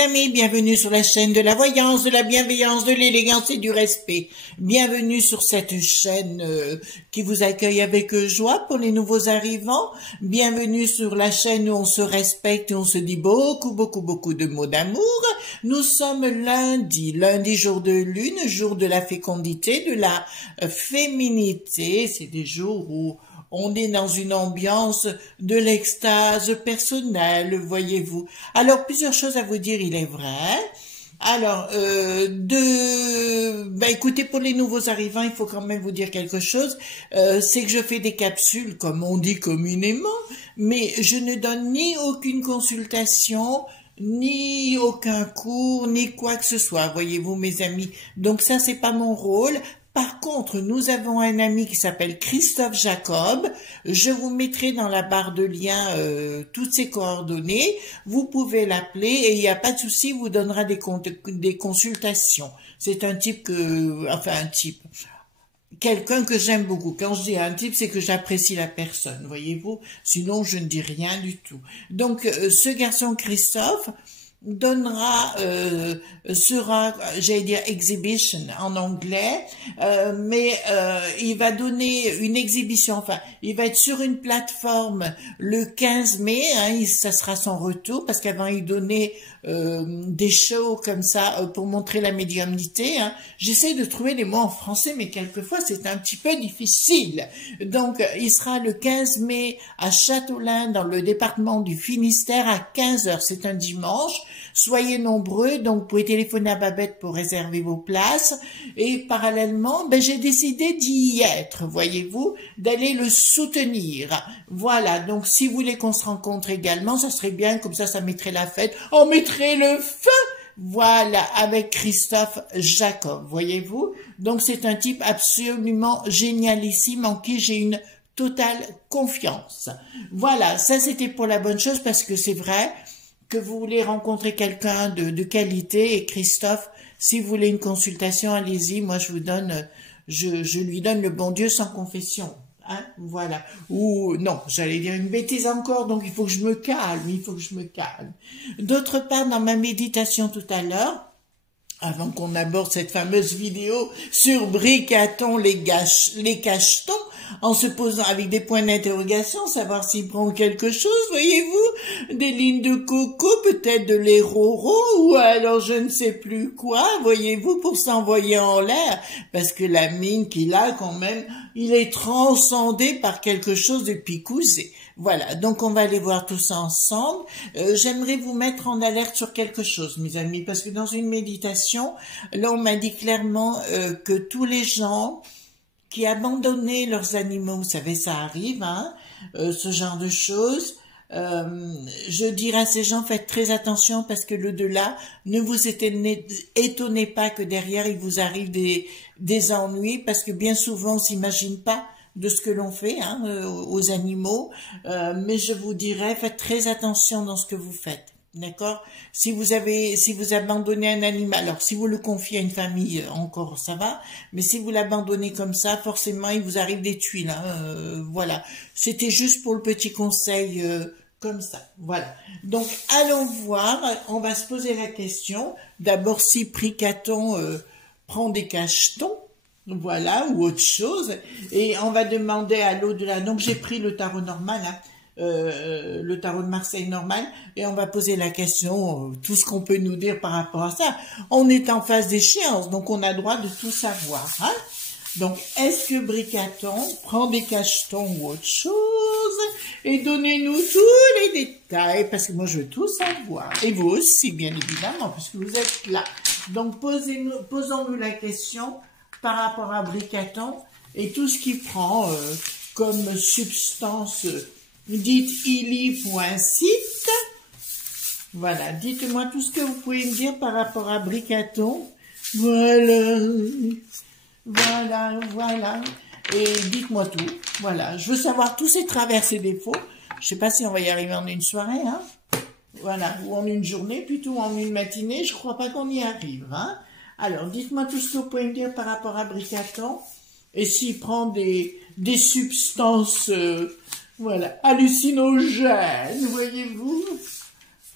amis, bienvenue sur la chaîne de la voyance, de la bienveillance, de l'élégance et du respect. Bienvenue sur cette chaîne qui vous accueille avec joie pour les nouveaux arrivants. Bienvenue sur la chaîne où on se respecte et on se dit beaucoup de mots d'amour. Nous sommes lundi jour de lune, jour de la fécondité, de la féminité. C'est des jours où on est dans une ambiance de l'extase personnelle, voyez-vous. Alors, plusieurs choses à vous dire, il est vrai. Alors, écoutez, pour les nouveaux arrivants, il faut quand même vous dire quelque chose. C'est que je fais des capsules, comme on dit communément, mais je ne donne ni aucune consultation, ni aucun cours, ni quoi que ce soit, voyez-vous, mes amis. Donc ça, c'est pas mon rôle. Par contre, nous avons un ami qui s'appelle Christophe Jacob. Je vous mettrai dans la barre de lien toutes ses coordonnées. Vous pouvez l'appeler et il n'y a pas de souci, il vous donnera des consultations. C'est un type quelqu'un que j'aime beaucoup. Quand je dis un type, c'est que j'apprécie la personne, voyez-vous. Sinon, je ne dis rien du tout. Donc, ce garçon Christophe sera, j'allais dire exhibition en anglais, mais il va donner une exhibition, enfin, il va être sur une plateforme le 15 mai, hein, ça sera son retour, parce qu'avant il donnait des shows comme ça pour montrer la médiumnité. Hein. J'essaie de trouver les mots en français, mais quelquefois c'est un petit peu difficile. Donc, il sera le 15 mai à Châteaulin, dans le département du Finistère, à 15h. C'est un dimanche. Soyez nombreux, donc vous pouvez téléphoner à Babette pour réserver vos places. Et parallèlement, j'ai décidé d'y être, voyez-vous, d'aller le soutenir. Voilà, donc si vous voulez qu'on se rencontre également, ça serait bien, comme ça mettrait la fête. On mettrait le feu. Voilà, avec Christophe Jacob, voyez-vous. Donc c'est un type absolument génialissime en qui j'ai une totale confiance. Voilà, ça c'était pour la bonne chose parce que c'est vrai que vous voulez rencontrer quelqu'un de qualité et Christophe, si vous voulez une consultation, allez-y, moi je lui donne le bon Dieu sans confession. Hein, voilà. Ou non, j'allais dire une bêtise encore, donc il faut que je me calme, D'autre part, dans ma méditation tout à l'heure, avant qu'on aborde cette fameuse vidéo sur Bricaton les cachetons, en se posant avec des points d'interrogation, savoir s'il prend quelque chose, voyez-vous, des lignes de coco, peut-être de l'éroro, ou alors je ne sais plus quoi, voyez-vous, pour s'envoyer en l'air, parce que la mine qu'il a quand même, il est transcendé par quelque chose de picousé. Voilà, donc on va aller voir tout ça ensemble. J'aimerais vous mettre en alerte sur quelque chose, mes amis, parce que dans une méditation, là on m'a dit clairement que tous les gens qui abandonnaient leurs animaux, vous savez, ça arrive, hein, ce genre de choses. Je dirais à ces gens, faites très attention parce que l'au-delà, ne vous étonnez pas que derrière il vous arrive des ennuis, parce que bien souvent on s'imagine pas de ce que l'on fait hein, aux animaux, mais je vous dirais, faites très attention dans ce que vous faites. D'accord? Si vous abandonnez un animal, alors si vous le confiez à une famille, encore ça va, mais si vous l'abandonnez comme ça, forcément il vous arrive des tuiles. Hein, voilà. C'était juste pour le petit conseil comme ça. Voilà. Donc allons voir. On va se poser la question. D'abord, si Bricaton prend des cachetons. Voilà, ou autre chose. Et on va demander à l'au-delà. Donc j'ai pris le tarot normal. Hein. Le tarot de Marseille normal, et on va poser la question, tout ce qu'on peut nous dire par rapport à ça. On est en phase d'échéance, donc on a le droit de tout savoir. Hein? Donc, est-ce que Bricaton prend des cachetons ou autre chose? Et donnez-nous tous les détails, parce que moi je veux tout savoir. Et vous aussi, bien évidemment, puisque vous êtes là. Donc, posons-nous la question par rapport à Bricaton et tout ce qu'il prend comme substance dites illy.site. Voilà, dites-moi tout ce que vous pouvez me dire par rapport à Bricaton. Voilà. Et dites-moi tout. Voilà, je veux savoir tous ses travers, ses défauts. Je sais pas si on va y arriver en une soirée, hein. Voilà, ou en une journée, plutôt en une matinée. Je crois pas qu'on y arrive, hein. Alors, dites-moi tout ce que vous pouvez me dire par rapport à Bricaton. Et s'il prend des substances... voilà, hallucinogène, voyez-vous.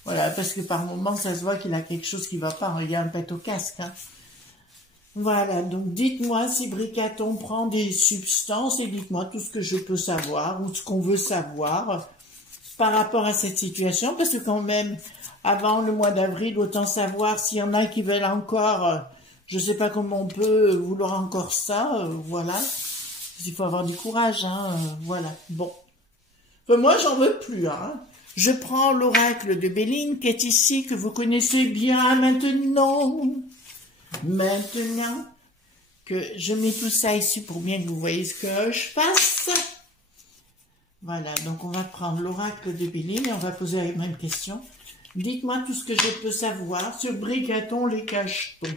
Voilà, parce que par moment, ça se voit qu'il a quelque chose qui va pas. Il y a un pet au casque. Hein. Voilà, donc dites-moi si Bricaton prend des substances et dites-moi tout ce que je peux savoir ou ce qu'on veut savoir par rapport à cette situation. Parce que quand même, avant le mois d'avril, autant savoir s'il y en a qui veulent encore... je sais pas comment on peut vouloir encore ça, voilà. Il faut avoir du courage, hein, voilà. Bon. Enfin, moi, j'en veux plus, hein. Je prends l'oracle de Béline qui est ici, que vous connaissez bien maintenant. Maintenant que je mets tout ça ici pour bien que vous voyez ce que je fasse. Voilà, donc on va prendre l'oracle de Béline et on va poser la même question. Dites-moi tout ce que je peux savoir sur Bricaton les cachetons.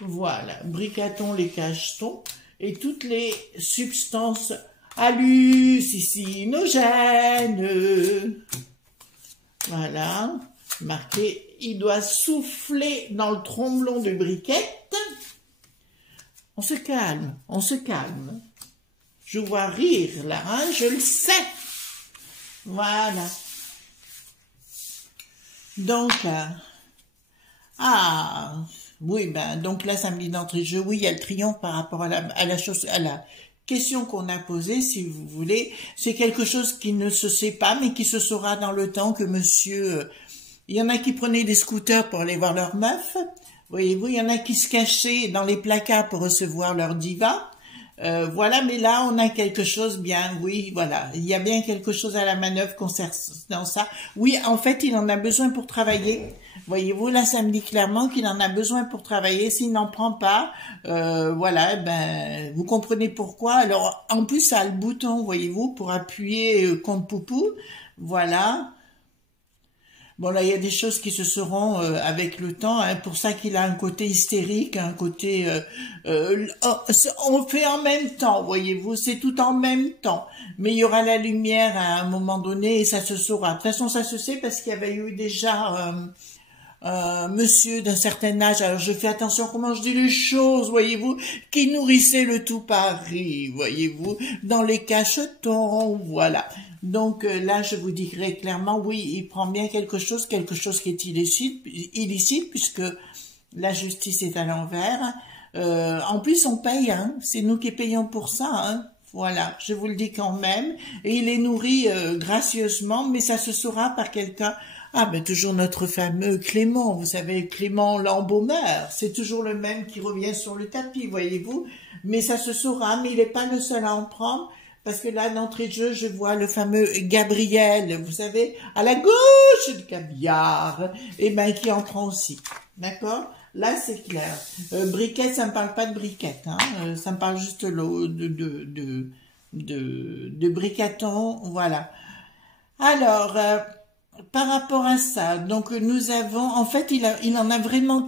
Voilà, Bricaton les cachetons et toutes les substances hallucinogènes. Voilà, marqué, il doit souffler dans le tromblon de briquette. On se calme, on se calme. Je vois rire là, hein, je le sais. Voilà. Donc, oui, ben, donc là, samedi d'entrée de jeu, oui, il y a le triomphe par rapport à la question qu'on a posée, si vous voulez. C'est quelque chose qui ne se sait pas, mais qui se saura dans le temps que monsieur... il y en a qui prenaient des scooters pour aller voir leur meuf. Voyez-vous, il y en a qui se cachaient dans les placards pour recevoir leur diva. Voilà, mais là, on a quelque chose bien, oui, voilà. Il y a bien quelque chose à la manœuvre concernant ça. Oui, en fait, il en a besoin pour travailler. Voyez-vous, là, ça me dit clairement qu'il en a besoin pour travailler. S'il n'en prend pas, voilà, ben, vous comprenez pourquoi. Alors, en plus, ça a le bouton, voyez-vous, pour appuyer contre Poupou. Voilà. Bon, là, il y a des choses qui se seront avec le temps. Hein, pour ça qu'il a un côté hystérique, un côté... on fait en même temps, voyez-vous, c'est tout en même temps. Mais il y aura la lumière à un moment donné et ça se saura. De toute façon, ça se sait parce qu'il y avait eu déjà... monsieur d'un certain âge, alors je fais attention comment je dis les choses, voyez-vous, qui nourrissait le tout Paris, voyez-vous, dans les cachetons, voilà. Donc là, je vous dirai clairement, oui, il prend bien quelque chose qui est illicite, puisque la justice est à l'envers. En plus, on paye, hein, c'est nous qui payons pour ça, hein. Voilà, je vous le dis quand même. Et il est nourri gracieusement, mais ça se saura par quelqu'un. Ah, ben toujours notre fameux Clément, vous savez, Clément l'embaumeur. C'est toujours le même qui revient sur le tapis, voyez-vous. Mais ça se saura, mais il n'est pas le seul à en prendre. Parce que là, d'entrée de jeu, je vois le fameux Gabriel, vous savez, à la gauche de caviar, et ben qui en prend aussi. D'accord? Là, c'est clair. Briquette, ça me parle pas de briquette, hein. Ça me parle juste de bricaton, voilà. Alors, par rapport à ça, donc nous avons, en fait, il en a vraiment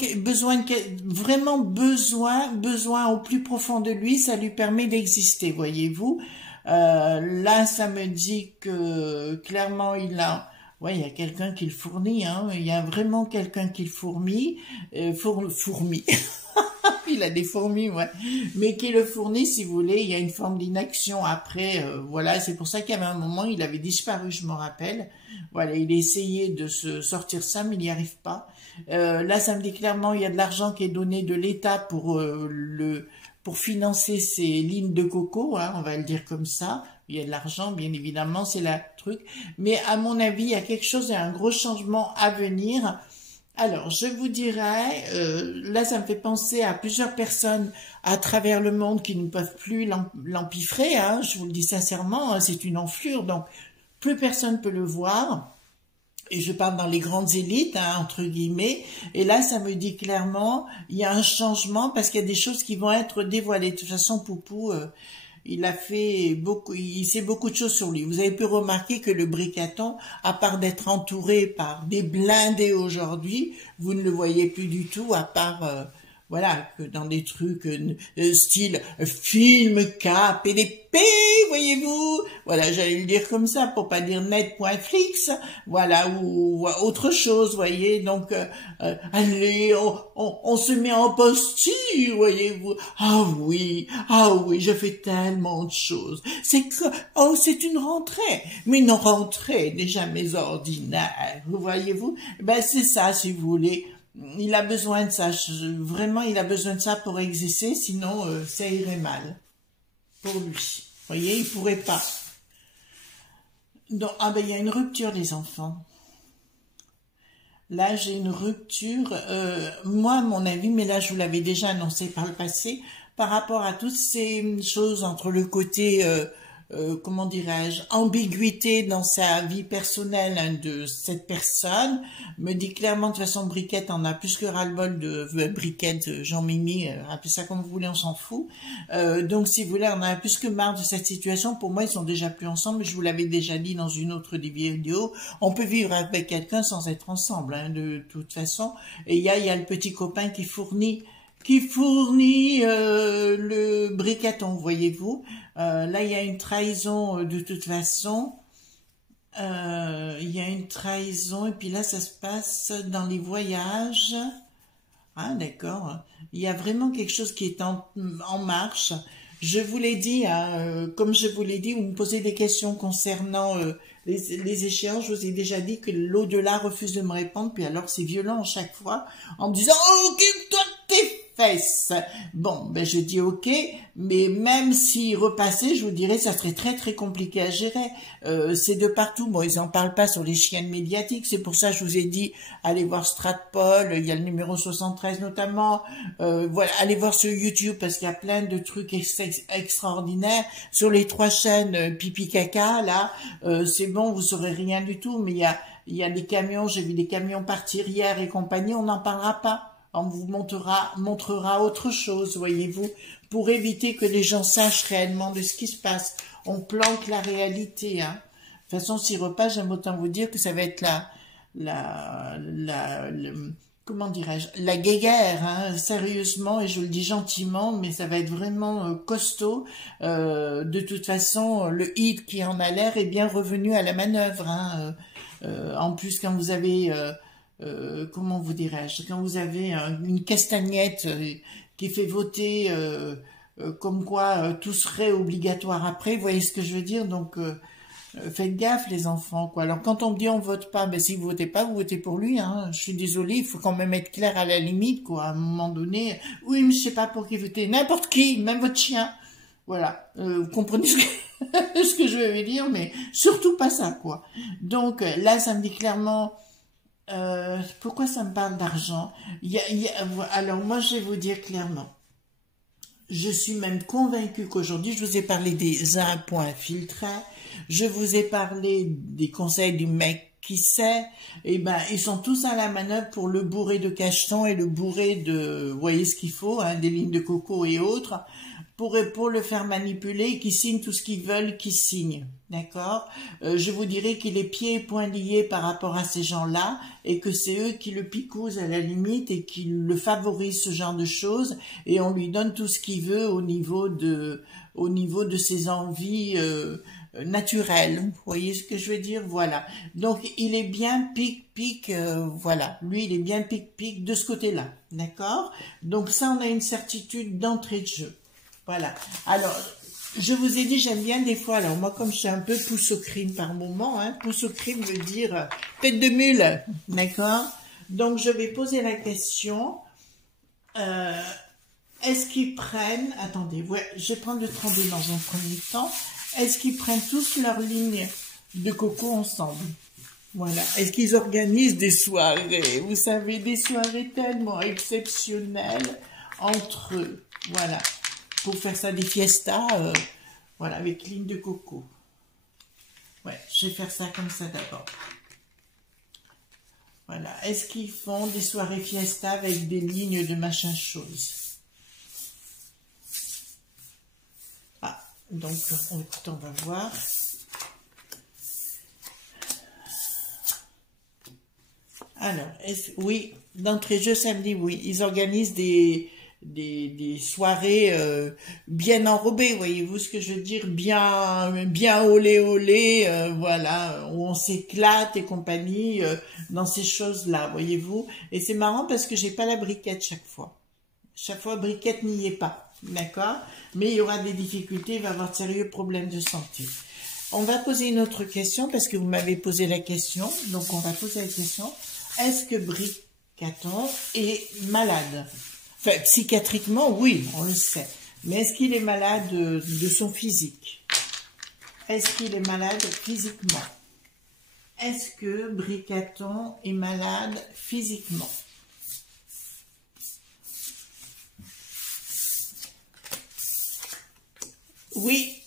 besoin au plus profond de lui, ça lui permet d'exister, voyez-vous. Là, ça me dit que clairement, il y a quelqu'un qui le fournit, hein. Il y a vraiment quelqu'un qui le fournit. Il a des fourmis, ouais. Mais qui le fournit, si vous voulez, il y a une forme d'inaction après. Voilà, c'est pour ça qu'il y avait un moment, il avait disparu, je me rappelle. Voilà, il a essayé de se sortir ça, mais il n'y arrive pas. Là, ça me dit clairement, il y a de l'argent qui est donné de l'État pour financer ces lignes de coco, hein, on va le dire comme ça. Il y a de l'argent, bien évidemment, c'est la truc. Mais à mon avis, il y a quelque chose, il y a un gros changement à venir. Alors, je vous dirais, là, ça me fait penser à plusieurs personnes à travers le monde qui ne peuvent plus l'empiffrer, hein, je vous le dis sincèrement, hein, c'est une enflure, donc plus personne peut le voir. Et je parle dans les grandes élites, hein, entre guillemets, et là, ça me dit clairement, il y a un changement parce qu'il y a des choses qui vont être dévoilées. De toute façon, Poupou, il sait beaucoup de choses sur lui. Vous avez pu remarquer que le Bricaton, à part d'être entouré par des blindés aujourd'hui, vous ne le voyez plus du tout, à part, voilà, que dans des trucs style film, cap et l'épée, voyez-vous. Voilà, j'allais le dire comme ça pour pas dire net.flix, voilà, ou autre chose, voyez. Donc, allez, on se met en posture, voyez-vous. Ah oui, je fais tellement de choses. C'est une rentrée, mais une rentrée n'est jamais ordinaire, voyez-vous. Ben, c'est ça, si vous voulez. Il a besoin de ça, vraiment, il a besoin de ça pour exister, sinon ça irait mal pour lui. Vous voyez, il pourrait pas. Donc, ah ben, il y a une rupture, les enfants. Là, j'ai une rupture, moi, à mon avis, mais là, je vous l'avais déjà annoncé par le passé, par rapport à toutes ces choses entre le côté, comment dirais-je, ambiguïté dans sa vie personnelle hein, de cette personne, me dit clairement, de toute façon, Briquette en a plus que ras-le-bol de Briquette, Jean-Mimi, appelez ça comme vous voulez, on s'en fout. Donc, si vous voulez, on en a plus que marre de cette situation. Pour moi, ils sont déjà plus ensemble, je vous l'avais déjà dit dans une autre des vidéos. On peut vivre avec quelqu'un sans être ensemble, hein, de toute façon. Et il y a le petit copain qui fournit le briqueton, voyez-vous. Là, il y a une trahison de toute façon. Il y a une trahison, et puis là, ça se passe dans les voyages. Ah, d'accord. Il y a vraiment quelque chose qui est en marche. Je vous l'ai dit, hein, comme je vous l'ai dit, vous me posez des questions concernant les échéances. Je vous ai déjà dit que l'au-delà refuse de me répondre, puis alors c'est violent à chaque fois, en me disant « Oh, occupe-toi de tes fesses !» Bon, ben je dis ok, mais même s'il repassait, je vous dirais, ça serait très très compliqué à gérer. C'est de partout. Bon, ils en parlent pas sur les chaînes médiatiques, c'est pour ça que je vous ai dit, allez voir Stratpol, il y a le numéro 73 notamment, voilà, allez voir sur YouTube, parce qu'il y a plein de trucs extraordinaires. Sur les 3 chaînes pipi caca, là, c'est bon, vous saurez rien du tout, mais il y a des camions, j'ai vu des camions partir hier et compagnie, on n'en parlera pas. On vous montrera autre chose, voyez-vous, pour éviter que les gens sachent réellement de ce qui se passe. On planque la réalité, hein. De toute façon, s'il repasse, j'aime autant vous dire que ça va être comment dirais-je, la guéguerre, hein, sérieusement, et je le dis gentiment, mais ça va être vraiment costaud. De toute façon, le hit qui en a l'air est bien revenu à la manœuvre, hein. En plus, quand vous avez... comment vous dirais-je, quand vous avez une castagnette qui fait voter comme quoi tout serait obligatoire après, vous voyez ce que je veux dire, donc faites gaffe les enfants, quoi. Alors quand on me dit on vote pas, ben si vous votez pas, vous votez pour lui, hein. Je suis désolée, il faut quand même être clair à la limite, quoi, à un moment donné. Oui, mais je sais pas pour qui voter, n'importe qui, même votre chien. Voilà, vous comprenez ce que je veux dire, mais surtout pas ça, quoi. Donc là, ça me dit clairement... pourquoi ça me parle d'argent? Alors moi, je vais vous dire clairement, je suis même convaincue qu'aujourd'hui, je vous ai parlé des impôts infiltrés, je vous ai parlé des conseils du mec qui sait, et ben ils sont tous à la manœuvre pour le bourrer de cachetons et le bourrer de, vous voyez ce qu'il faut, hein, des lignes de coco et autres, pour le faire manipuler, qui signe tout ce qu'ils veulent qu'ils signent, d'accord. Je vous dirais qu'il est pieds et poings liés par rapport à ces gens-là, et que c'est eux qui le picousent à la limite, et qui le favorisent, ce genre de choses, et on lui donne tout ce qu'il veut au niveau de ses envies naturelles, vous voyez ce que je veux dire, voilà. Donc il est bien pic, voilà, lui il est bien pic de ce côté-là, d'accord. Donc ça, on a une certitude d'entrée de jeu. Voilà. Alors, je vous ai dit, j'aime bien des fois, alors moi, comme je suis un peu pouce au crime par moment, hein, pouce au crime veut dire tête de mule, d'accord? Donc, je vais poser la question, est-ce qu'ils prennent, attendez, ouais, je vais prendre le 32 dans un premier temps, est-ce qu'ils prennent tous leurs lignes de coco ensemble? Voilà. Est-ce qu'ils organisent des soirées? Vous savez, des soirées tellement exceptionnelles entre eux, voilà. Pour faire ça, des fiestas, voilà, avec ligne de coco. Ouais, je vais faire ça comme ça d'abord. Voilà. Est-ce qu'ils font des soirées fiesta avec des lignes de machin chose? Ah, donc, on va voir. Alors, oui, d'entrée de jeu samedi, oui. Ils organisent des des soirées bien enrobées, voyez-vous ce que je veux dire, bien olé olé, voilà, où on s'éclate et compagnie dans ces choses-là, voyez-vous. Et c'est marrant parce que j'ai pas la briquette chaque fois. Chaque fois, briquette n'y est pas, d'accord? Mais il y aura des difficultés, il va y avoir de sérieux problèmes de santé. On va poser une autre question parce que vous m'avez posé la question, donc on va poser la question. Est-ce que Bricaton est malade? Enfin, psychiatriquement, oui, on le sait. Mais est-ce qu'il est malade de son physique? Est-ce qu'il est malade physiquement? Est-ce que Bricaton est malade physiquement? Oui.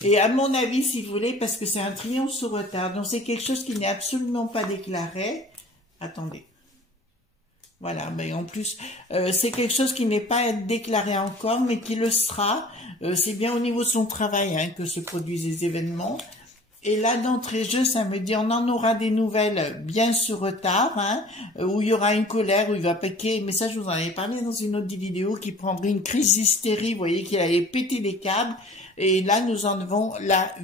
Et à mon avis, si vous voulez, parce que c'est un triomphe sous retard, donc c'est quelque chose qui n'est absolument pas déclaré. Attendez. Voilà, mais en plus, c'est quelque chose qui n'est pas déclaré encore, mais qui le sera. C'est bien au niveau de son travail hein, que se produisent les événements. Et là, d'entrée de jeu, ça me dit, on en aura des nouvelles bien sur retard, hein, où il y aura une colère, où il va péter, mais ça, je vous en avais parlé dans une autre vidéo, qui prendrait une crise d'hystérie, vous voyez, qu'il allait péter les câbles, et là, nous en avons la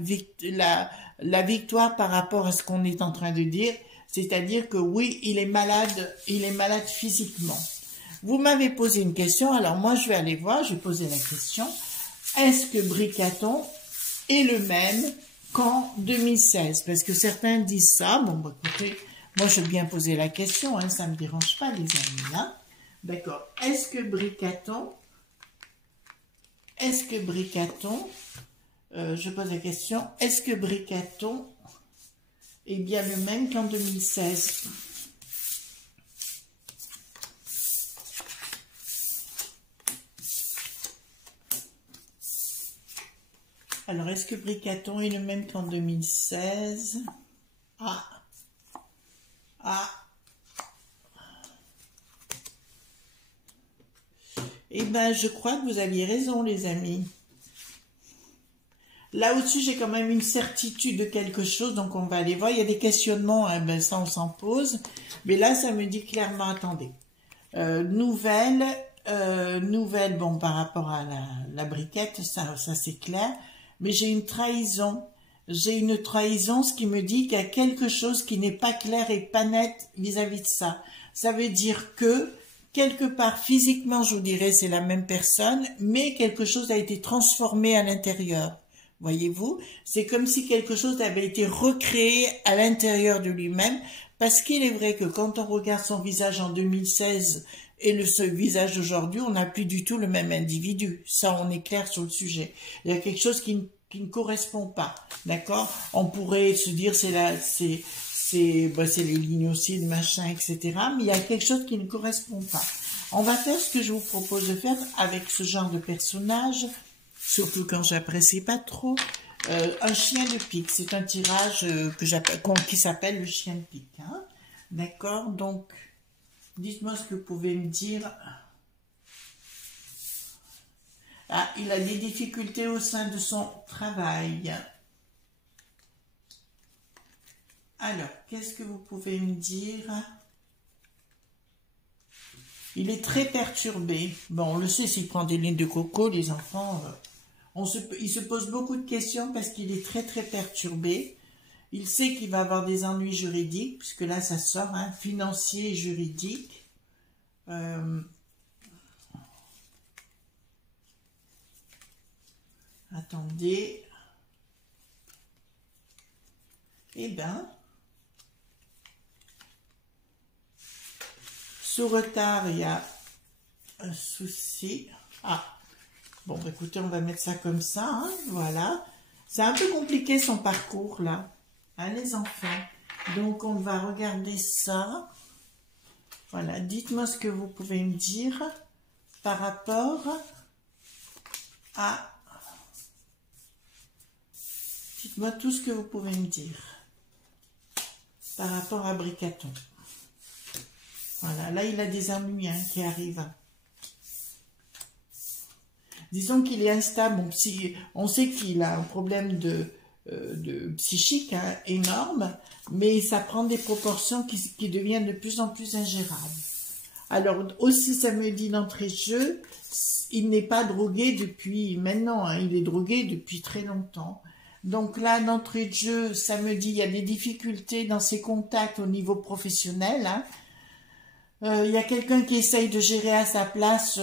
victoire par rapport à ce qu'on est en train de dire, c'est-à-dire que oui, il est malade physiquement. Vous m'avez posé une question, alors moi, je vais aller voir, je vais poser la question, est-ce que Bricaton est le même qu'en 2016, parce que certains disent ça. Bon, bah, écoutez, moi je veux bien poser la question, hein, ça ne me dérange pas, les amis, là. D'accord. Est-ce que Bricaton, je pose la question, est-ce que Bricaton est bien le même qu'en 2016? Alors, est-ce que Bricaton est le même qu'en 2016? Ah. Eh bien, je crois que vous aviez raison, les amis. Là au-dessus, j'ai quand même une certitude de quelque chose, donc on va aller voir. Il y a des questionnements, hein, ben ça on s'en pose. Mais là, ça me dit clairement, attendez. Nouvelle, bon, par rapport à la briquette, ça c'est clair. Mais j'ai une trahison. Ce qui me dit qu'il y a quelque chose qui n'est pas clair et pas net vis-à-vis de ça. Ça veut dire que, quelque part, physiquement, je vous dirais, c'est la même personne, mais quelque chose a été transformé à l'intérieur. Voyez-vous? C'est comme si quelque chose avait été recréé à l'intérieur de lui-même, parce qu'il est vrai que quand on regarde son visage en 2016 et ce visage d'aujourd'hui, on n'a plus du tout le même individu. Ça, on est clair sur le sujet. Il y a quelque chose qui ne correspond pas, d'accord? On pourrait se dire c'est les lignes aussi, le machin, etc. Mais il y a quelque chose qui ne correspond pas. On va faire ce que je vous propose de faire avec ce genre de personnage, surtout quand j'apprécie pas trop. Un chien de pique, c'est un tirage qui s'appelle le chien de pique. Hein? D'accord? Donc, dites-moi ce que vous pouvez me dire. Ah, il a des difficultés au sein de son travail. Alors, qu'est-ce que vous pouvez me dire? Il est très perturbé. Bon, on le sait, s'il prend des lignes de coco, les enfants, il se pose beaucoup de questions parce qu'il est très très perturbé. Il sait qu'il va avoir des ennuis juridiques, puisque là, ça sort, hein, financier et juridique. Attendez. Eh bien, sous retard, il y a un souci. Ah, bon, bah, écoutez, on va mettre ça comme ça, hein, voilà. C'est un peu compliqué son parcours, là, hein, les enfants. Donc, on va regarder ça. Voilà, dites-moi ce que vous pouvez me dire par rapport à... Dites-moi tout ce que vous pouvez me dire par rapport à Bricaton. Voilà, là, il a des ennuis hein, qui arrivent. Disons qu'il est instable. Bon, on sait qu'il a un problème de psychique hein, énorme, mais ça prend des proportions qui deviennent de plus en plus ingérables. Alors aussi, ça me dit d'entrée de jeu, il n'est pas drogué depuis maintenant, hein, il est drogué depuis très longtemps. Donc là, d'entrée de jeu, ça me dit il y a des difficultés dans ses contacts au niveau professionnel. Hein. Il y a quelqu'un qui essaye de gérer à sa place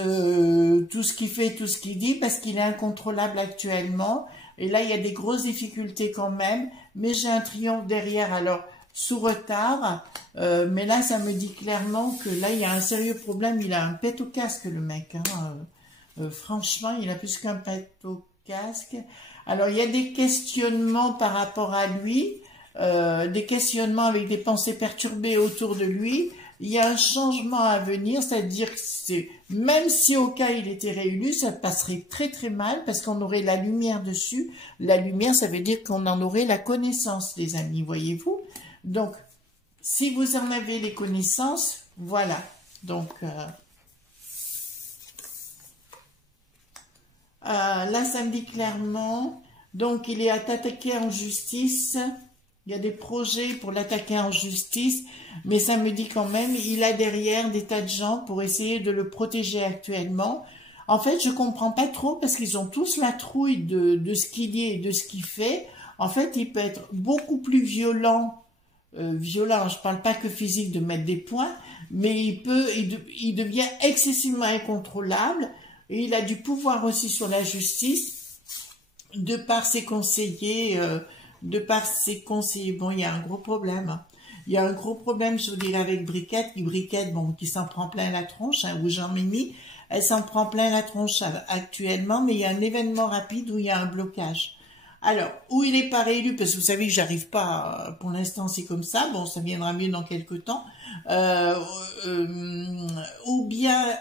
tout ce qu'il fait, tout ce qu'il dit, parce qu'il est incontrôlable actuellement. Et là, il y a des grosses difficultés quand même, mais j'ai un triomphe derrière, alors sous retard. Mais là, ça me dit clairement que là, il y a un sérieux problème. Il a un pet au casque, le mec. Hein. Franchement, il a plus qu'un pet au casque. Alors, il y a des questionnements par rapport à lui, des questionnements avec des pensées perturbées autour de lui. Il y a un changement à venir, c'est-à-dire que même si au cas il était réélu, ça passerait très très mal parce qu'on aurait la lumière dessus. La lumière, ça veut dire qu'on en aurait la connaissance, les amis, voyez-vous. Donc, si vous en avez les connaissances, voilà. Donc, là, ça me dit clairement. Donc, il est attaqué en justice. Il y a des projets pour l'attaquer en justice, mais ça me dit quand même, il a derrière des tas de gens pour essayer de le protéger actuellement. En fait, je comprends pas trop parce qu'ils ont tous la trouille de ce qu'il dit et de ce qu'il fait. En fait, il peut être beaucoup plus violent. Violent, je parle pas que physique de mettre des poings, mais il devient excessivement incontrôlable. Et il a du pouvoir aussi sur la justice, de par ses conseillers, bon, il y a un gros problème. Hein. Il y a un gros problème, je vous dirais, avec Briquette, qui s'en prend plein la tronche, hein, ou Jean-Mimi, elle s'en prend plein la tronche actuellement, mais il y a un événement rapide où il y a un blocage. Alors, où il est pas réélu, parce que vous savez que j'arrive pas, pour l'instant c'est comme ça, bon, ça viendra mieux dans quelques temps, ou bien...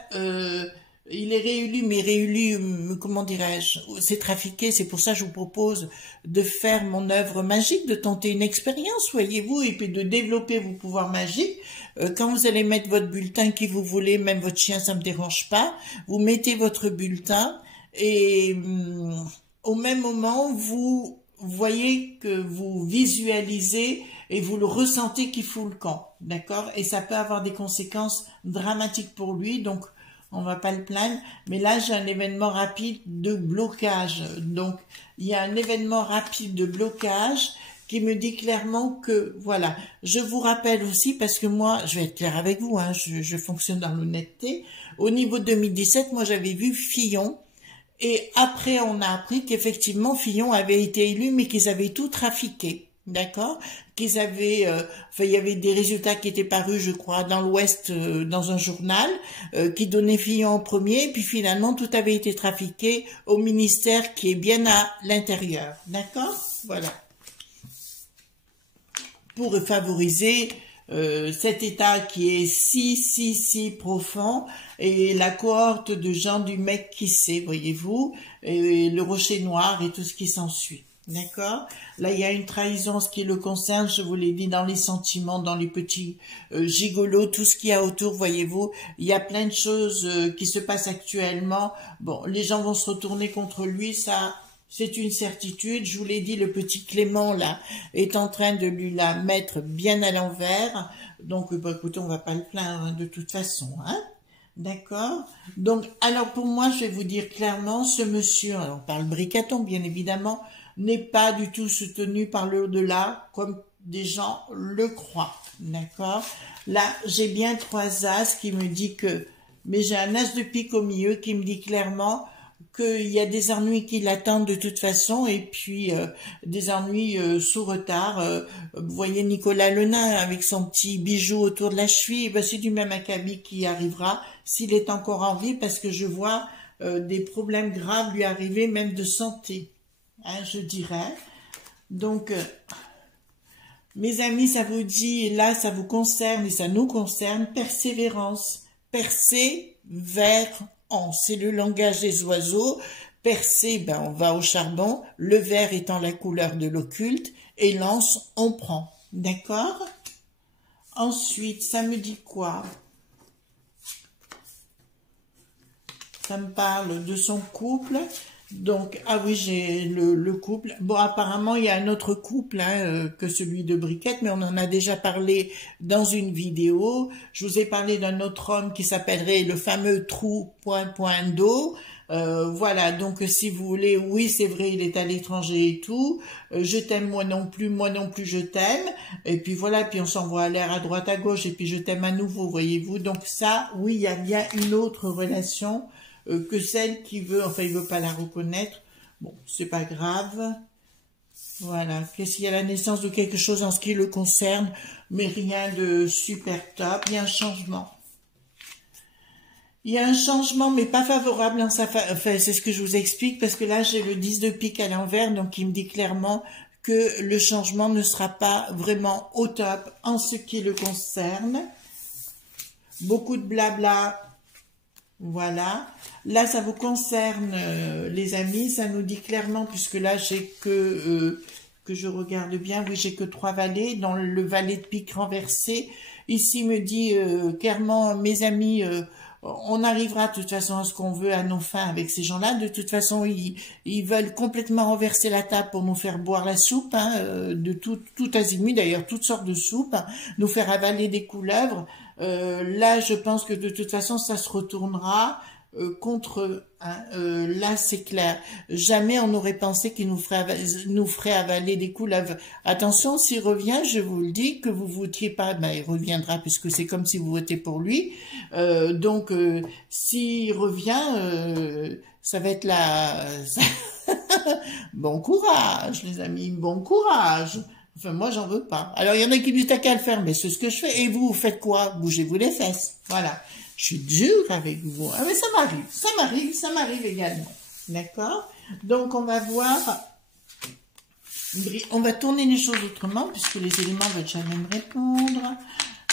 il est réélu, mais réélu, comment dirais-je, c'est trafiqué, c'est pour ça que je vous propose de faire mon œuvre magique, de tenter une expérience, voyez-vous, et puis de développer vos pouvoirs magiques. Quand vous allez mettre votre bulletin qui vous voulez, même votre chien, ça me dérange pas, vous mettez votre bulletin et au même moment, vous voyez que vous visualisez et vous le ressentez qui fout le camp, d'accord? Et ça peut avoir des conséquences dramatiques pour lui, donc on va pas le plaindre, mais là j'ai un événement rapide de blocage. Donc il y a un événement rapide de blocage qui me dit clairement que voilà. Je vous rappelle aussi parce que moi, je vais être clair avec vous, hein, je fonctionne dans l'honnêteté. Au niveau 2017, moi j'avais vu Fillon. Et après, on a appris qu'effectivement, Fillon avait été élu, mais qu'ils avaient tout trafiqué. D'accord? Qu'ils avaient, enfin, il y avait des résultats qui étaient parus, je crois, dans l'Ouest, dans un journal, qui donnait Fillon en premier, et puis finalement, tout avait été trafiqué au ministère qui est bien à l'intérieur. D'accord? Voilà. Pour favoriser cet état qui est si profond, et la cohorte de gens du mec qui sait, voyez-vous, et le rocher noir et tout ce qui s'ensuit. D'accord? Là, il y a une trahison en ce qui le concerne, je vous l'ai dit, dans les sentiments, dans les petits gigolos, tout ce qu'il y a autour, voyez-vous. Il y a plein de choses qui se passent actuellement. Bon, les gens vont se retourner contre lui, ça... c'est une certitude. Je vous l'ai dit, le petit Clément, là, est en train de lui la mettre bien à l'envers. Donc, bah, écoutez, on va pas le plaindre hein, de toute façon, hein. D'accord? Donc, alors pour moi, je vais vous dire clairement, ce monsieur, alors on parle Bricaton, bien évidemment, n'est pas du tout soutenu par le au-delà, comme des gens le croient. D'accord? Là, j'ai bien 3 as qui me dit que, mais j'ai un as de pique au milieu qui me dit clairement qu'il y a des ennuis qui l'attendent de toute façon et puis des ennuis sous retard. Vous voyez Nicolas le nain avec son petit bijou autour de la cheville, ben, c'est du même acabit qui arrivera s'il est encore en vie parce que je vois des problèmes graves lui arriver, même de santé, hein, je dirais. Donc, mes amis, ça vous dit, là, ça vous concerne et ça nous concerne, persévérance, persévérance. C'est le langage des oiseaux. Percer, ben on va au charbon. Le vert étant la couleur de l'occulte. Et lance, on prend. D'accord? Ensuite, ça me dit quoi? Ça me parle de son couple. Donc, ah oui, j'ai le couple. Bon, apparemment, il y a un autre couple que celui de Briquette, mais on en a déjà parlé dans une vidéo. Je vous ai parlé d'un autre homme qui s'appellerait le fameux trou point d'eau. Voilà, donc si vous voulez, oui, c'est vrai, il est à l'étranger et tout. Je t'aime, moi non plus, je t'aime. Et puis voilà, puis on s'envoie à l'air à droite, à gauche, et puis je t'aime à nouveau, voyez-vous. Donc ça, oui, il y a bien une autre relation que celle qui veut, enfin, il veut pas la reconnaître. Bon, c'est pas grave. Voilà, qu'est-ce qu'il y a la naissance de quelque chose en ce qui le concerne, mais rien de super top. Il y a un changement. Il y a un changement, mais pas favorable en sa enfin, c'est ce que je vous explique, parce que là, j'ai le 10 de pique à l'envers, donc il me dit clairement que le changement ne sera pas vraiment au top en ce qui le concerne. Beaucoup de blabla, voilà. Là, ça vous concerne, les amis, ça nous dit clairement, puisque là, j'ai que je regarde bien, oui, j'ai que 3 valets, dans le valet de pique renversé. Ici, me dit clairement, mes amis, on arrivera de toute façon à ce qu'on veut, à nos fins avec ces gens-là. De toute façon, ils veulent complètement renverser la table pour nous faire boire la soupe, hein, de tout azimut, d'ailleurs, toutes sortes de soupes, hein, nous faire avaler des couleuvres. Là, je pense que de toute façon, ça se retournera contre eux. Hein. Là, c'est clair. Jamais on n'aurait pensé qu'il nous ferait avaler des couleuvres. Attention, s'il revient, je vous le dis, que vous votiez pas, ben, il reviendra puisque c'est comme si vous votez pour lui. Donc, s'il revient, ça va être la... Bon courage, les amis, bon courage. Enfin, moi, j'en veux pas. Alors, il y en a qui disent, t'as qu'à le faire, mais c'est ce que je fais. Et vous faites quoi? Bougez-vous les fesses. Voilà. Je suis dure avec vous. Ah, mais ça m'arrive également. D'accord? Donc, on va voir, on va tourner les choses autrement, puisque les éléments veulent jamais me répondre.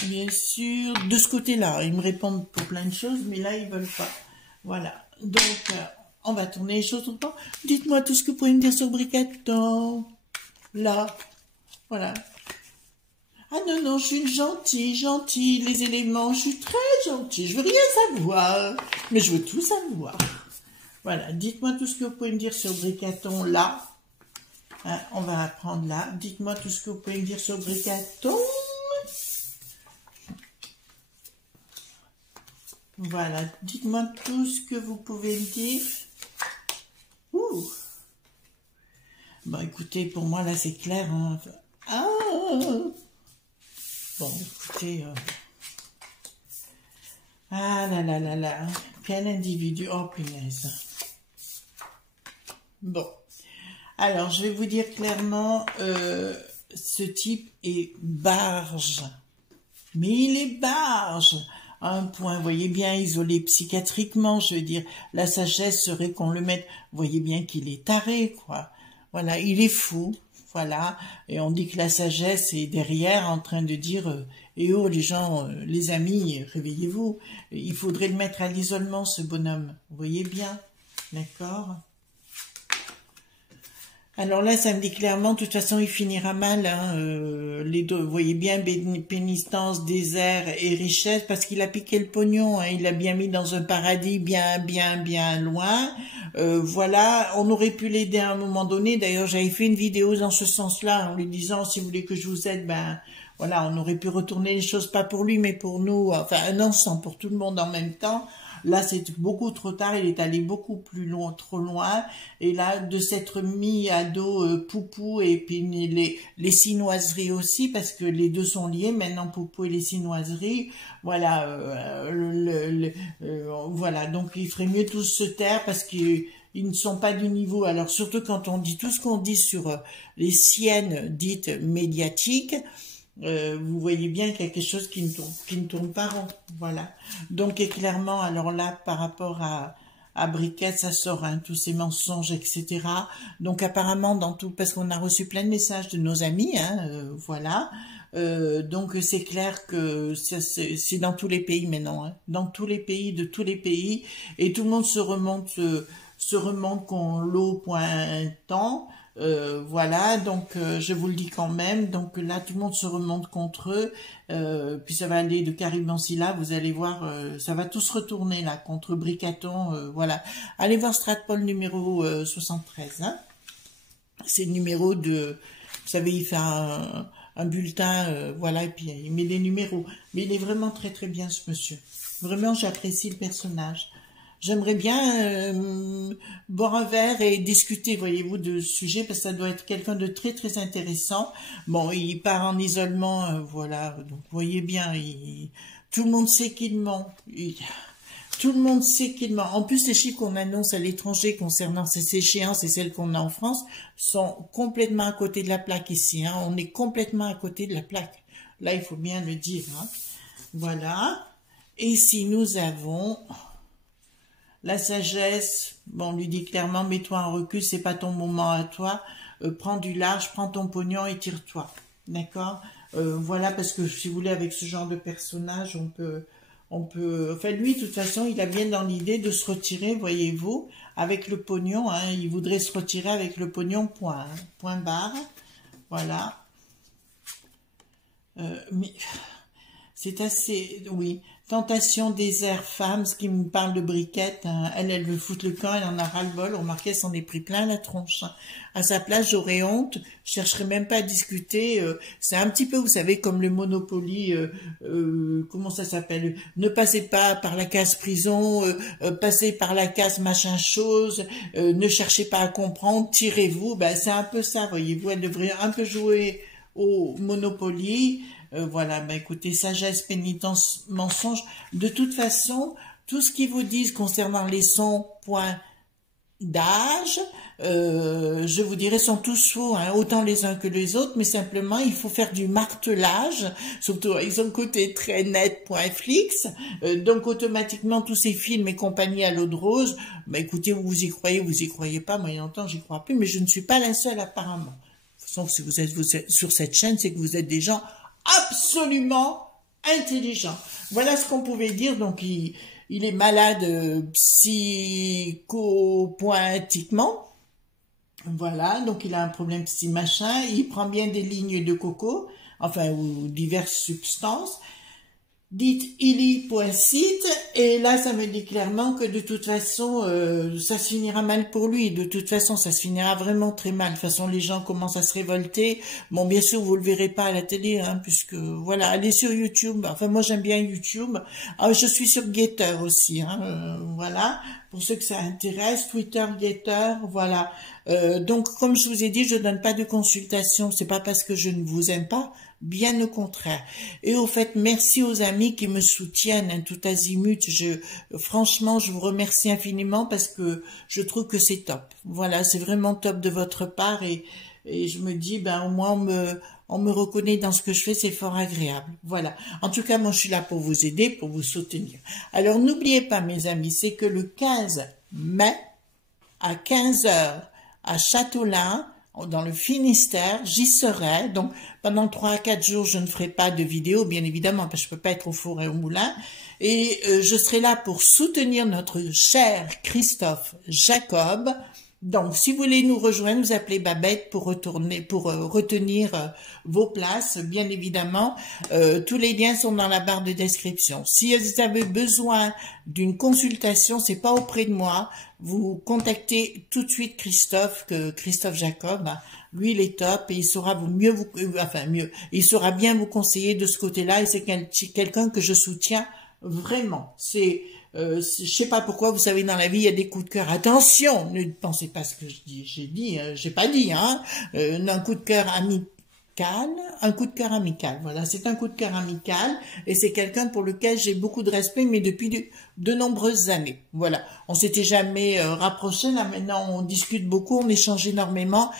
Bien sûr, de ce côté-là, ils me répondent pour plein de choses, mais là, ils veulent pas. Voilà. Donc, on va tourner les choses autrement. Dites-moi tout ce que vous pouvez me dire sur Bricaton. Là. Voilà. Ah non, non, je suis une gentille, les éléments, je suis très gentille, je veux rien savoir, mais je veux tout savoir. Voilà, dites-moi tout ce que vous pouvez me dire sur Bricaton, là. Hein, on va apprendre là. Dites-moi tout ce que vous pouvez me dire sur Bricaton. Voilà, dites-moi tout ce que vous pouvez me dire. Ouh. Bon, écoutez, pour moi, là, c'est clair. Hein. Ah. Bon, écoutez. Ah là là là là. Quel individu. Oh, punaise. Bon. Alors, je vais vous dire clairement, ce type est barge. Mais il est barge. À un point, voyez bien, isolé psychiatriquement, je veux dire. La sagesse serait qu'on le mette. Voyez bien qu'il est taré, quoi. Voilà, il est fou. Voilà, et on dit que la sagesse est derrière en train de dire eh oh les gens, les amis, réveillez-vous. Il faudrait le mettre à l'isolement, ce bonhomme. Vous voyez bien, d'accord? Alors là, ça me dit clairement, de toute façon, il finira mal. Hein, les deux, vous voyez bien, pénitence, désert et richesse, parce qu'il a piqué le pognon. Hein, il l'a bien mis dans un paradis bien loin. Voilà, on aurait pu l'aider à un moment donné. D'ailleurs, j'avais fait une vidéo dans ce sens-là, en lui disant, si vous voulez que je vous aide, ben voilà, on aurait pu retourner les choses, pas pour lui, mais pour nous. Enfin, un ensemble, pour tout le monde en même temps. Là, c'est beaucoup trop tard, il est allé beaucoup plus loin, trop loin. Et là, de s'être mis à dos Poupou et puis les sinoiseries aussi, parce que les deux sont liés, maintenant Poupou et les sinoiseries. Voilà, voilà. Donc, il ferait mieux tous se taire parce qu'ils ne sont pas du niveau. Alors, surtout quand on dit tout ce qu'on dit sur les siennes dites médiatiques, vous voyez bien qu'il y a quelque chose qui ne tourne pas rond, voilà. Donc, et clairement, alors là, par rapport à Briquette, ça sort, hein, tous ces mensonges, etc. Donc, apparemment, dans tout, parce qu'on a reçu plein de messages de nos amis, hein, voilà. Donc, c'est clair que c'est dans tous les pays maintenant, hein, dans tous les pays, de tous les pays, et tout le monde se remonte qu'on l'eau pointant. Voilà, donc je vous le dis quand même. Donc là, tout le monde se remonte contre eux. Puis ça va aller de Caribansilla, vous allez voir, ça va tout se retourner là contre Bricaton. Voilà, allez voir Stratpol numéro 73. Hein. C'est le numéro de, vous savez, il fait un bulletin, voilà, et puis il met des numéros. Mais il est vraiment très très bien ce monsieur. Vraiment, j'apprécie le personnage. J'aimerais bien boire un verre et discuter, voyez-vous, de ce sujet, parce que ça doit être quelqu'un de très très intéressant. Bon, il part en isolement, voilà, donc vous voyez bien, tout le monde sait qu'il ment. Tout le monde sait qu'il ment. En plus, les chiffres qu'on annonce à l'étranger concernant ces échéances et celles qu'on a en France sont complètement à côté de la plaque ici. Hein. On est complètement à côté de la plaque. Là, il faut bien le dire. Hein. Voilà. Et ici, nous avons... La sagesse, bon, on lui dit clairement, mets-toi en recul, c'est pas ton moment à toi, prends du large, prends ton pognon et tire-toi, d'accord. Voilà, parce que si vous voulez, avec ce genre de personnage, enfin lui, de toute façon, il a bien dans l'idée de se retirer, voyez-vous, avec le pognon, hein, il voudrait se retirer avec le pognon, point, hein, point barre, voilà. Mais c'est assez, oui. Tentation désert femme, ce qui me parle de briquette, hein. Elle veut foutre le camp, elle en a ras-le-bol, remarquez, elle s'en est pris plein la tronche. Hein. À sa place, j'aurais honte, je chercherais même pas à discuter, c'est un petit peu, vous savez, comme le Monopoly, comment ça s'appelle, ne passez pas par la case prison, passez par la case machin chose, ne cherchez pas à comprendre, tirez-vous, ben c'est un peu ça, voyez-vous, elle devrait un peu jouer au Monopoly. Voilà, ben écoutez, sagesse, pénitence, mensonge. De toute façon, tout ce qu'ils vous disent concernant les sons, points d'âge, je vous dirais, sont tous faux, hein, autant les uns que les autres, mais simplement, il faut faire du martelage, surtout, ils ont le côté très net, point flix, donc automatiquement, tous ces films et compagnie à l'eau de rose, ben écoutez, vous y croyez pas, moi, il y a longtemps, j'y crois plus, mais je ne suis pas la seule, apparemment. De toute façon, si vous êtes sur cette chaîne, c'est que vous êtes des gens absolument intelligent. Voilà ce qu'on pouvait dire. Donc, il est malade psychopointiquement. Voilà, donc il a un problème psy machin. Il prend bien des lignes de coco, enfin, ou diverses substances. Dites illipoacide, et là ça me dit clairement que de toute façon ça se finira mal pour lui, de toute façon ça se finira vraiment très mal, de toute façon les gens commencent à se révolter, bon bien sûr vous le verrez pas à la télé, hein, puisque voilà, allez sur YouTube, enfin moi j'aime bien YouTube, je suis sur Getter aussi, hein, voilà, pour ceux que ça intéresse, Twitter, Getter, voilà, donc comme je vous ai dit, je donne pas de consultation, c'est pas parce que je ne vous aime pas, bien au contraire. Et au fait, merci aux amis qui me soutiennent, hein, tout azimut. Franchement, je vous remercie infiniment parce que je trouve que c'est top. Voilà, c'est vraiment top de votre part et je me dis, ben au moins on me reconnaît dans ce que je fais, c'est fort agréable. Voilà. En tout cas, moi je suis là pour vous aider, pour vous soutenir. Alors n'oubliez pas, mes amis, c'est que le 15 mai à 15 heures à Châteaulin, dans le Finistère, j'y serai. Donc, pendant 3 à 4 jours, je ne ferai pas de vidéo, bien évidemment, parce que je peux pas être au four et au moulin. Et je serai là pour soutenir notre cher Christophe Jacob. Donc, si vous voulez nous rejoindre, vous appelez Babette pour retenir vos places, bien évidemment. Tous les liens sont dans la barre de description. Si vous avez besoin d'une consultation, c'est pas auprès de moi. Vous contactez tout de suite Christophe Jacob. Lui, il est top et il saura il saura bien vous conseiller de ce côté-là. Et c'est quelqu'un que je soutiens vraiment. Je sais pas pourquoi, vous savez, dans la vie, il y a des coups de cœur. Attention, ne pensez pas ce que j'ai pas dit, hein. Un coup de cœur amical, voilà, c'est un coup de cœur amical, et c'est quelqu'un pour lequel j'ai beaucoup de respect, mais depuis de nombreuses années, voilà. On s'était jamais rapprochés, là, maintenant, on discute beaucoup, on échange énormément.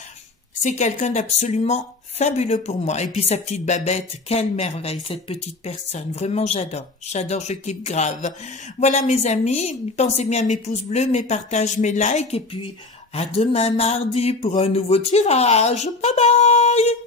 C'est quelqu'un d'absolument fabuleux pour moi. Et puis sa petite Babette, quelle merveille, cette petite personne. Vraiment, j'adore, je kiffe grave. Voilà, mes amis, pensez bien à mes pouces bleus, mes partages, mes likes, et puis à demain mardi pour un nouveau tirage. Bye bye!